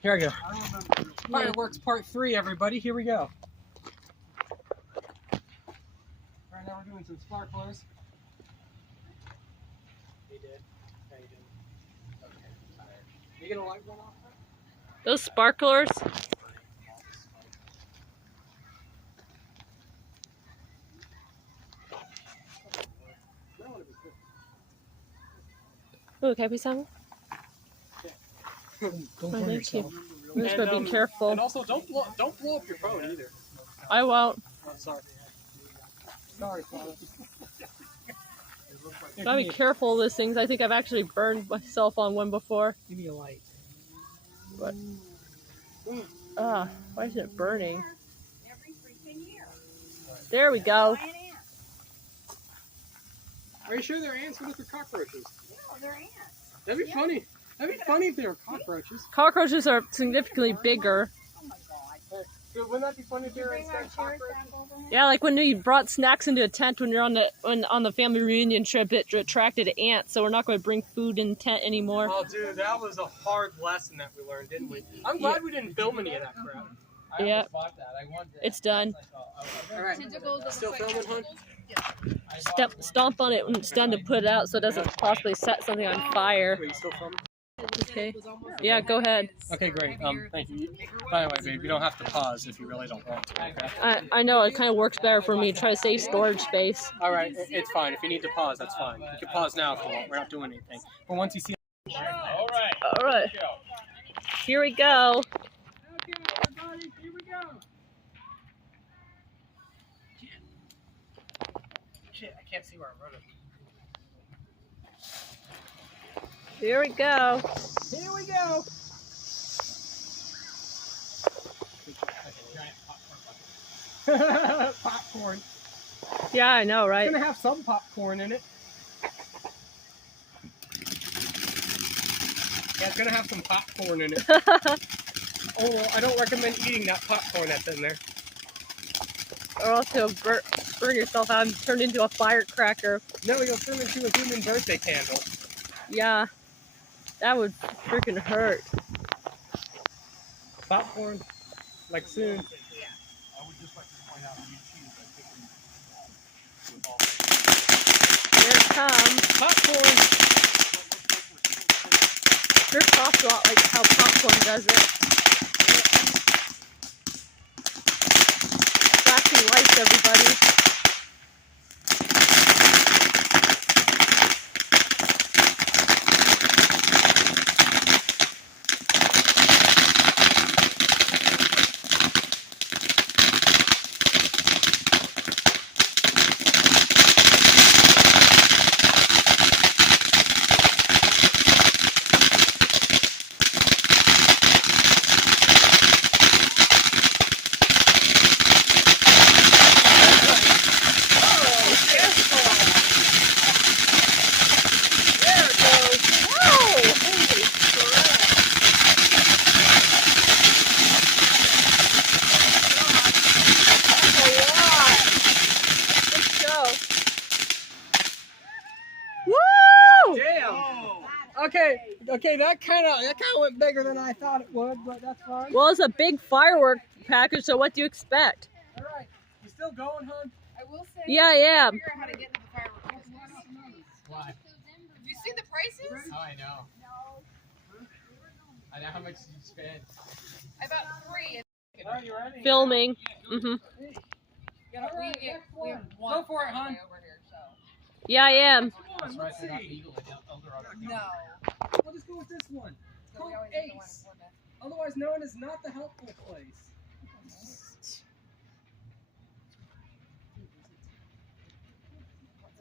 Here I go. Fireworks part 3, everybody. Here we go. Right now we're doing some sparklers. You did? Yeah, you did. Okay, tired. You gonna light one off? Those sparklers? Oh, can I be some? Don't burn yourself. I'm just gonna be careful. And also, don't blow up your phone either. I won't. Oh, sorry. Sorry, Father. Gotta be careful of those things. I think I've actually burned myself on one before. Give me a light. What? Ah, why isn't it burning? There we go. Are you sure they're ants? What if they're cockroaches? No, they're ants. That'd be funny. That'd be funny if they were cockroaches. Cockroaches are significantly bigger. Oh my god. So wouldn't that be funny if they were instead cockroaches? Yeah, like when you brought snacks into a tent when you're on the family reunion trip, it attracted ants. So we're not going to bring food in the tent anymore. Oh, dude, that was a hard lesson that we learned, didn't we? I'm glad we didn't film any of that crap. Yeah, it's done. All right, still filming, hon? Stomp on it when it's done to put it out so it doesn't possibly set something on fire. Wait, you still filming? Okay. Yeah, go ahead. Okay, great. Thank you. By the way, babe, you don't have to pause if you really don't want to, okay? I know, it kind of works better for me. Try to save storage space. All right, it's fine. If you need to pause, that's fine. You can pause now if you want. We're not doing anything. But once you see... All right. Here we go. Okay, everybody, here we go. Shit, I can't see where I'm running. Here we go. Here we go. Popcorn. Yeah, I know, right? It's gonna have some popcorn in it. Yeah, it's gonna have some popcorn in it. Oh, well, I don't recommend eating that popcorn that's in there. Or else you'll burn yourself out and turn into a firecracker. No, you'll turn into a human birthday candle. Yeah, that would freaking hurt. Popcorn, like soon. Here it comes. Popcorn. Sure pops a lot like how popcorn does it. Flashing lights, everybody. Okay, that kind of went bigger than I thought it would, but that's fine. Well, it's a big firework package, so what do you expect? All right, you still going, hon? I will say. Yeah, I am. Figure out how to get into the fireworks business. Why? Do you see the prices? Oh, I know. I know how much you spent. I bought 3. All right, you ready? Filming. We have one. Go for it, hon. Over here, so. Yeah, I am. Let's They're not see. legal in Eldorado. No. I'll just go with this one. So we Called always get the one Ace, in Plymouth. otherwise known as Not the Helpful Place.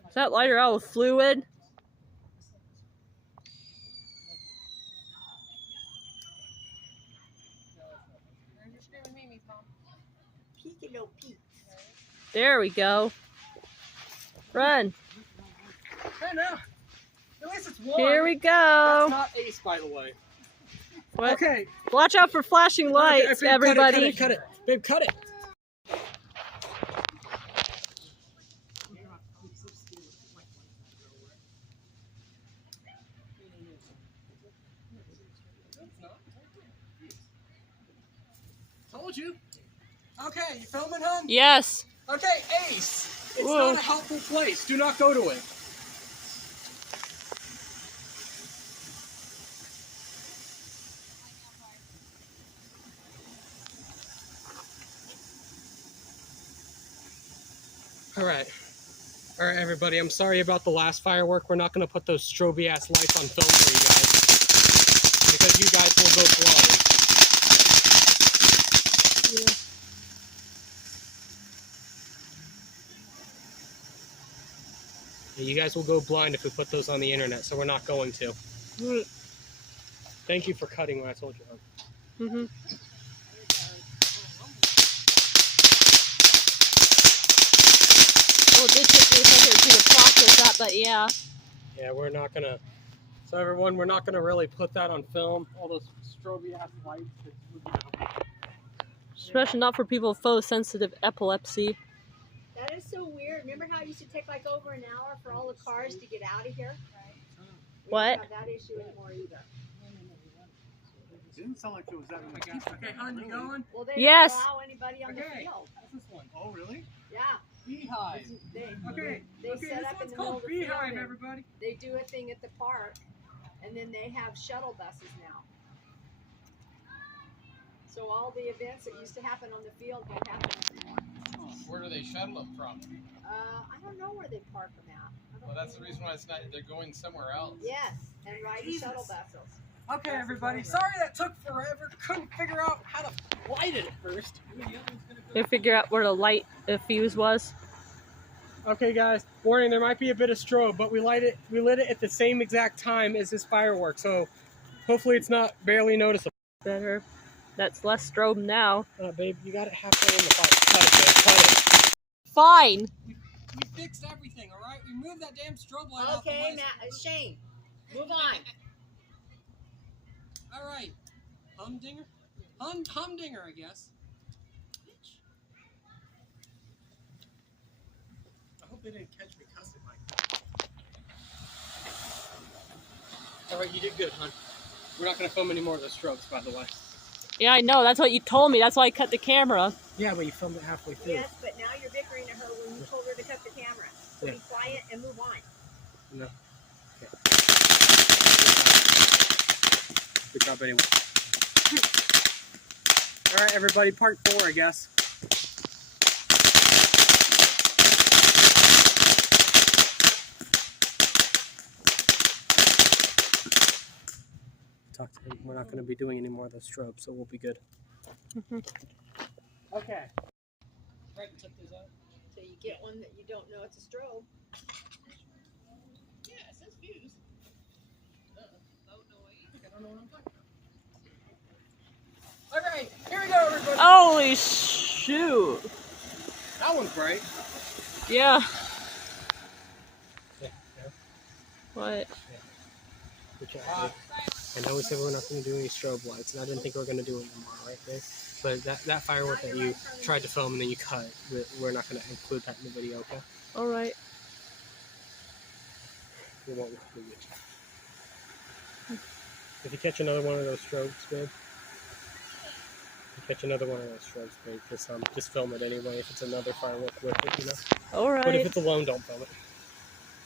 Is that lighter out with fluid? You're screaming Mimi's mom. There we go. Run. Hey, now. At least it's one. Here we That's go. not Ace, by the way. What? Okay. Watch out for flashing lights, Babe, everybody. Cut it. Babe, cut it. told you. Okay, you filming, hon? Yes. Okay, Ace. It's Whoa. not a helpful place. Do not go to it. All right, everybody. I'm sorry about the last firework. We're not going to put those strobe ass lights on film for you guys because you guys will go blind. Yeah, you guys will go blind if we put those on the internet, so we're not going to. Thank you for cutting what I told you. Mm-hmm. Well, it did take me a second to process that, but yeah. Yeah, we're not gonna. So everyone, we're not gonna really put that on film. All those strobe ass lights. Especially not for people with photosensitive epilepsy. That is so weird. Remember how it used to take like over an hour for all the cars to get out of here? We What? don't have that issue anymore either. It didn't sound like it was that many people. Okay, hon, you going? Well, they Yes. don't allow anybody on the field. What's this one? Oh, really? Yeah. Beehive. They Okay. They Okay, set this up in one's the middle called of the field. Beehive, and everybody. They do a thing at the park, and then they have shuttle buses now. So all the events that used to happen on the field don't happen anymore. Where do they shuttle them from? I don't know where they park them at. I don't Well, that's the know. reason why it's not. They're going somewhere else. Yes, and riding Jesus. shuttle buses. Okay, everybody. Sorry that took forever. Couldn't figure out how to light it at first. They figure out where the fuse was. Okay, guys. Warning: there might be a bit of strobe, but we lit it at the same exact time as this firework, so hopefully it's not barely noticeable. Better. That's less strobe now. Babe, you got it halfway in the fire. Cut it, babe. Cut it. Fine. We fixed everything, all right? We moved that damn strobe light out the Okay, way. Matt, Shane, move on. All right. Humdinger? Humdinger, I guess. I hope they didn't catch me cussing like that. All right, you did good, hon. We're not going to film any more of those strokes, by the way. Yeah, I know. That's what you told me. That's why I cut the camera. Yeah, but you filmed it halfway through. Yes, but now you're bickering at her when you told her to cut the camera. So Yeah. be quiet and move on. No. Okay. Good job, anyway. All right, everybody, part 4, I guess. Talk to him. We're not going to be doing any more of those strobes, so we'll be good. Okay. Right, check those out. So you get one that you don't know it's a strobe. Yeah, it says fuse. Low noise. I don't know what I'm talking about. All right, here we go, everybody. Holy shoot. That one's bright. Yeah. Yeah. What? Good job, babe. I know we said we're not going to do any strobe lights, and I didn't think we were going to do it anymore, right, babe? But that firework that you tried to film and then you cut, we're not going to include that in the video, okay? All right. We won't include it. If you catch another one of those strobes, babe, just film it anyway. If it's another firework with it, you know. All right. But if it's alone, don't film it.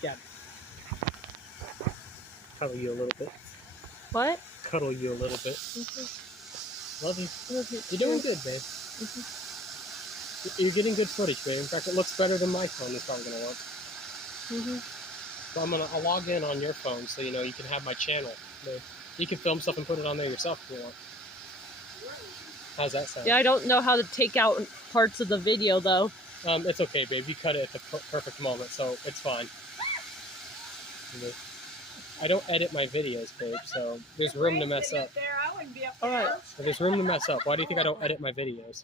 Yeah. Cuddle you a little bit. What? Cuddle you a little bit. Love you. You're doing good, babe. You're getting good footage, babe. In fact, it looks better than my phone is probably gonna look. So I'll log in on your phone, so you know you can have my channel. Babe. You can film stuff and put it on there yourself if you want. How's that sound? Yeah, I don't know how to take out parts of the video though. It's okay, babe. You cut it at the perfect moment, so it's fine. I don't edit my videos, babe, so there's room to mess up. There, I wouldn't be up All there. right. So there's room to mess up. Why do you think I don't edit my videos?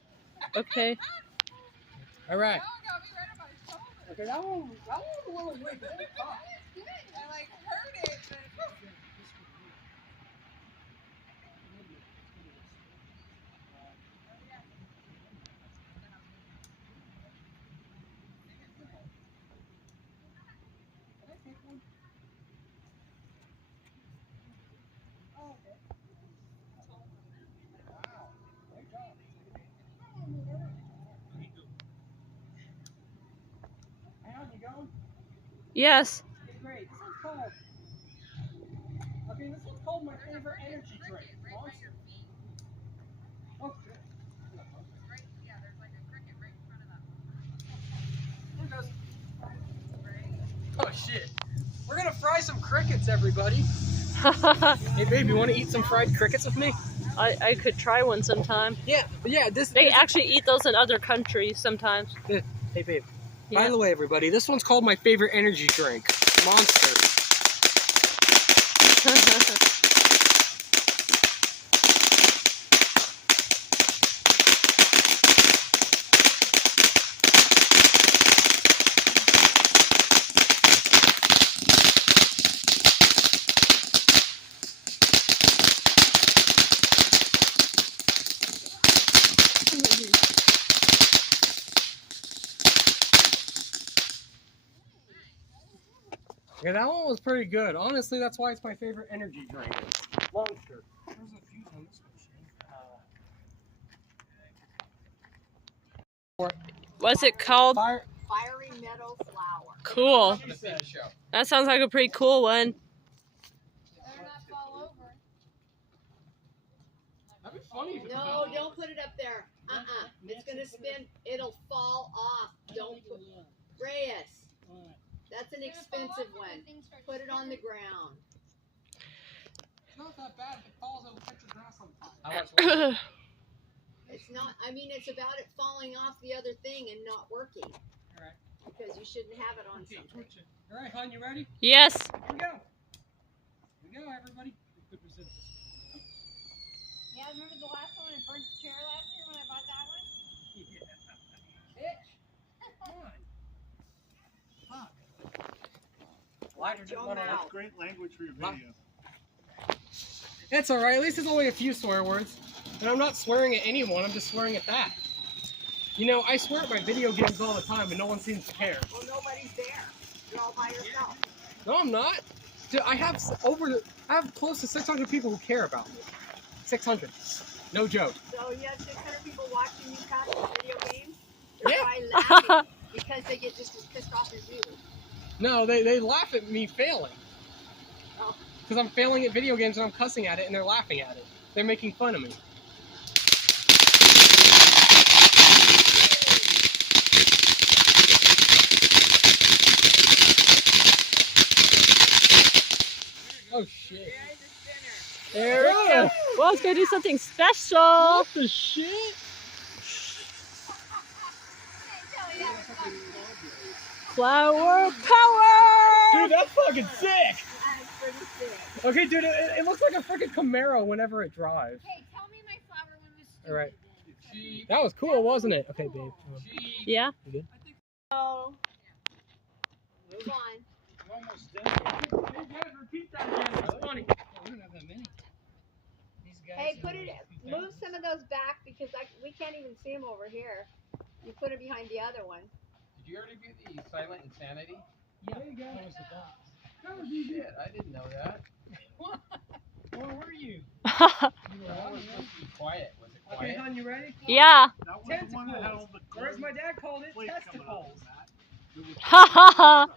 Okay. All right. Oh, got me right on my shoulder. Okay, that one was a little weak. I like heard it. But... Yes. Great. This one's called. Okay, this one's called my favorite energy drink. Monster. Oh shit. There goes. Oh shit. We're gonna fry some crickets, everybody. Hey babe, you want to eat some fried crickets with me? I could try one sometime. Yeah. They actually eat those in other countries sometimes. Hey babe. Yeah. By the way, everybody, this one's called my favorite energy drink, Monster. Yeah, that one was pretty good. Honestly, that's why it's my favorite energy drink. Monster. There's a fuse on this machine. What's it called? Fiery meadow flower. Cool. That sounds like a pretty cool one. That'd be funny if it No, fell. don't put it up there. It's gonna spin. It'll fall off. Don't put. Reyes. That's an expensive one. Put it on the ground. It's not that bad. If it falls, it'll catch your grass on fire. It's not. I mean, it's about it falling off the other thing and not working. Alright. Because you shouldn't have it on Okay, something. twitch it. Alright, hon, you ready? Yes. Here we go. Here we go, everybody. Yeah, remember the last one in Bert's chair last year when I bought that one? Yeah. Bitch. Come on. Fuck. Lighter didn't want to Wow. That's great language for your video. It's alright, at least there's only a few swear words. And I'm not swearing at anyone, I'm just swearing at that. You know, I swear at my video games all the time, but no one seems to care. Well, nobody's there. You're all by yourself. No, I'm not. Dude, I have close to 600 people who care about me. 600. No joke. So you have 600 people watching you practice video games. They're Yeah. probably laughing because they get just as pissed off as you. No, they laugh at me failing. Oh. Because I'm failing at video games and I'm cussing at it and they're laughing at it. They're making fun of me. Oh shit. There we go. Well, let's go do something special. What the shit? Flower power. Dude, that's fucking sick. That is pretty sick. Okay, dude, it looks like a freaking Camaro whenever it drives. Hey, tell me my flower one was stupid. All right. That was cool, wasn't it? Okay, babe. Yeah. So, move on. You're almost done. Repeat that again. That's funny. We don't have that many. These guys Hey, move some of those back because we can't even see them over here. You put it behind the other one. Did you already do the Silent Insanity? Yeah, there you go. Oh shit, I didn't know that. Where were you? That was supposed to be quiet. Was it Okay, quiet? hon, you ready? Yeah. That was the one that had all the Or as my dad called it, plates coming out testicles. of that. It was, Ha ha ha.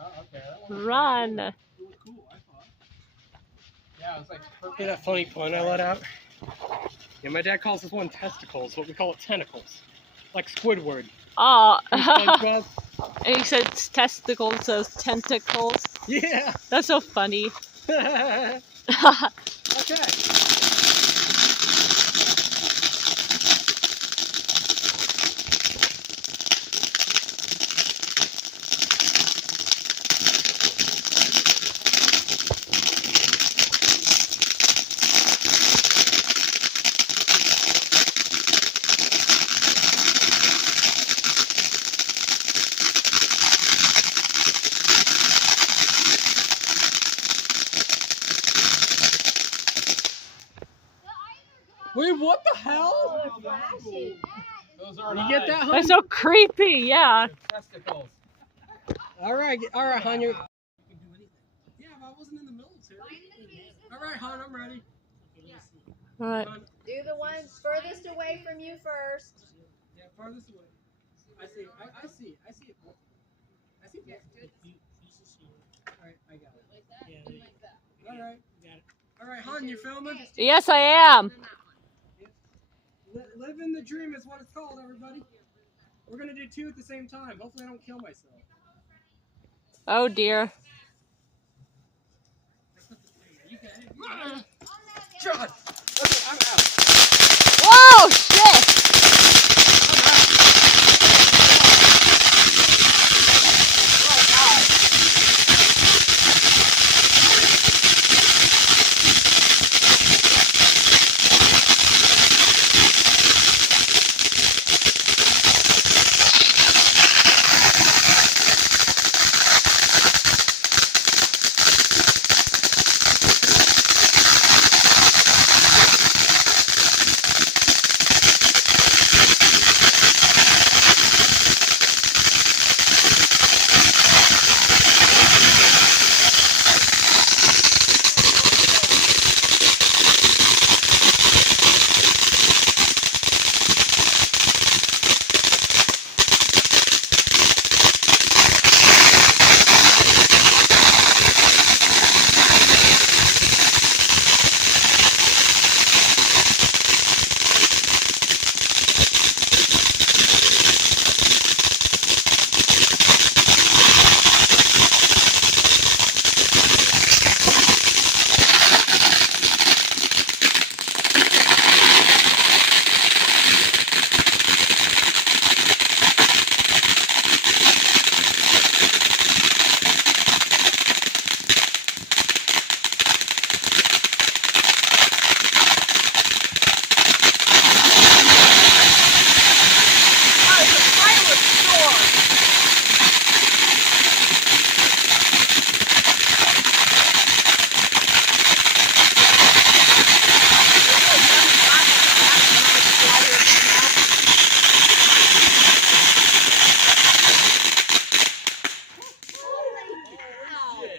Oh, okay. That one was Run. it was cool, I thought. Yeah, it was like Hear perfect. that funny pun I let out? Yeah, my dad calls this one testicles, but we call it tentacles. Like Squidward. Oh. From SpongeBob. And he said testicles, says tentacles. Yeah. That's so funny. Okay. Wait, what the hell? Oh, it's flashing. Those are You get that, hon? That's so creepy. Yeah. testicles. All right, hon. Yeah, but I wasn't in the military. All right, hon, I'm ready. All right. Hon. Do the ones furthest away from you first. Yeah, farthest away. I see it. I think Yes, do it. Alright, I got it. Like that. Yeah, And like that. Alright, got it. Alright, hon, you filming? Yes, I am. And then that one. Living the dream is what it's called, everybody. We're gonna do 2 at the same time. Hopefully I don't kill myself. Oh dear. You got it. John! Okay, I'm out. Whoa, shit!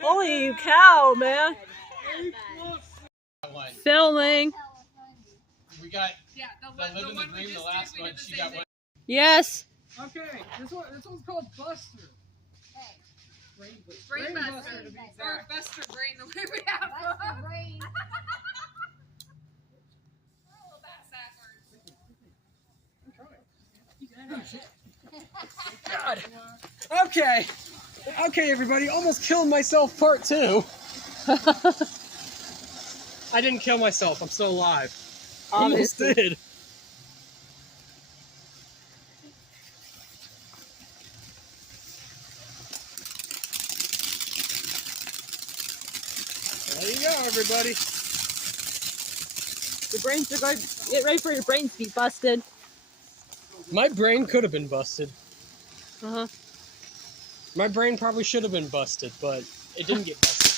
Holy cow, man. Filming. We got Yeah, the Living the Dream, the last one. She got one. Yes. Okay, this one's called Buster. Brain Buster, Buster. to be Or exact. Buster Brain, the way we have That's the brain. all that backwards. God. Okay. Okay, everybody. Almost killed myself, part 2. I didn't kill myself. I'm still alive. Almost Obviously. did. There you go, everybody. Your brains are going. Get ready for your brains to be busted. My brain could have been busted. Uh huh. My brain probably should have been busted, but it didn't get busted.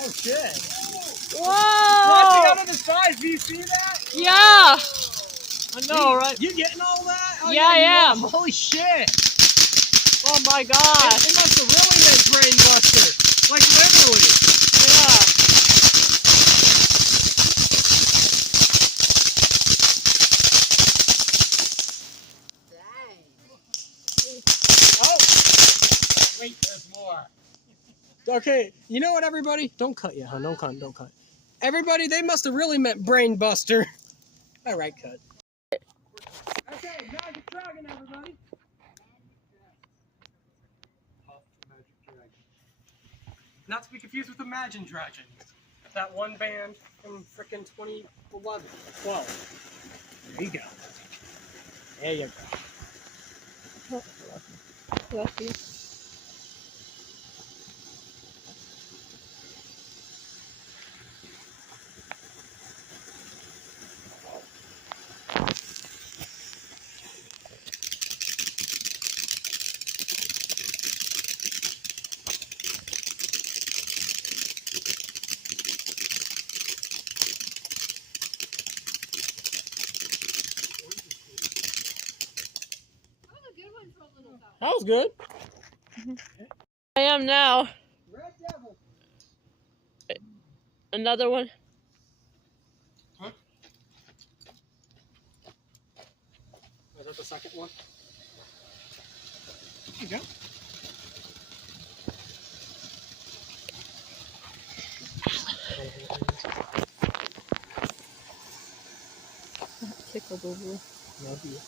Oh shit! Watching Whoa! out of the sides, do you see that? Yeah. I know, right? You getting all that? Oh, Yeah, I you am. are. Holy shit! Oh my gosh. It must have really been brain buster. Like literally. Yeah. Oh! Wait, there's more. Okay, you know what, everybody? Don't cut yet, huh? Don't cut, don't cut. Everybody, they must have really meant brain buster. All right, cut. Okay, Magic Dragon, everybody. Not to be confused with Imagine Dragon. That one band from frickin' 2011, 12. There you go. There you go. Bless you. That was good. I am now. Red Devil. Another one. Is that the second one? There you go. Tickled over. Love you.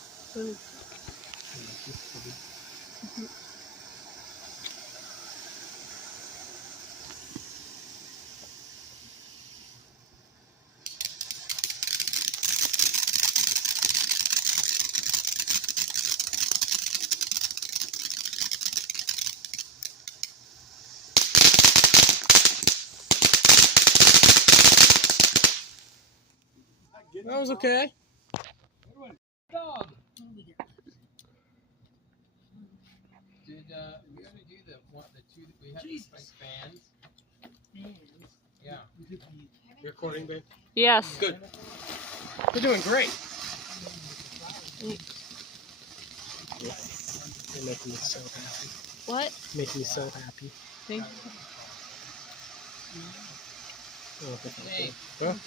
That was okay. Dog. Did we only do the two that we had like fans? Yeah. You're recording, babe? Yes. Good. You're doing great. You're making me so happy. What? Making me so happy. Thank Oh, okay. Hey, Huh? did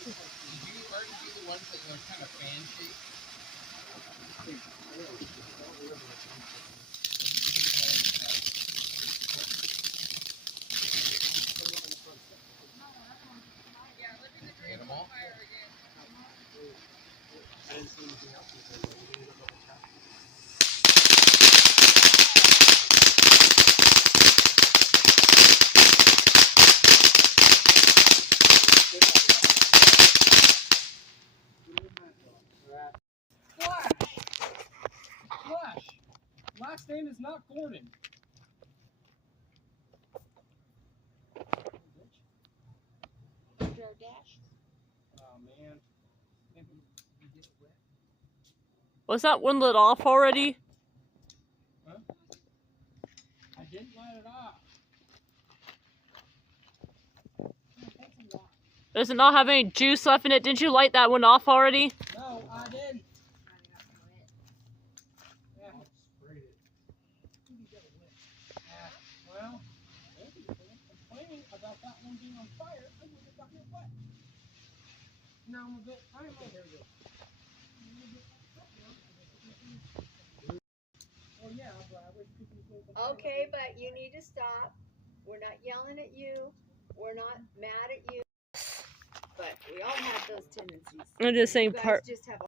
you already do the ones that were kind of fan shaped? Get them all? I didn't see anything else. Flash. Last name is not Gordon. Oh man. Was that one lit off already? Huh? I didn't let it off. Does it not have any juice left in it? Didn't you light that one off already? No, I didn't. Yeah. Well, maybe if I'm complaining about that one being on fire, I would have gotten it wet. Now I'm a bit. Oh yeah, but I wish people would complain. Okay, but you need to stop. We're not yelling at you. We're not mad at you. But we all have those tendencies. I'm just saying You guys part. just have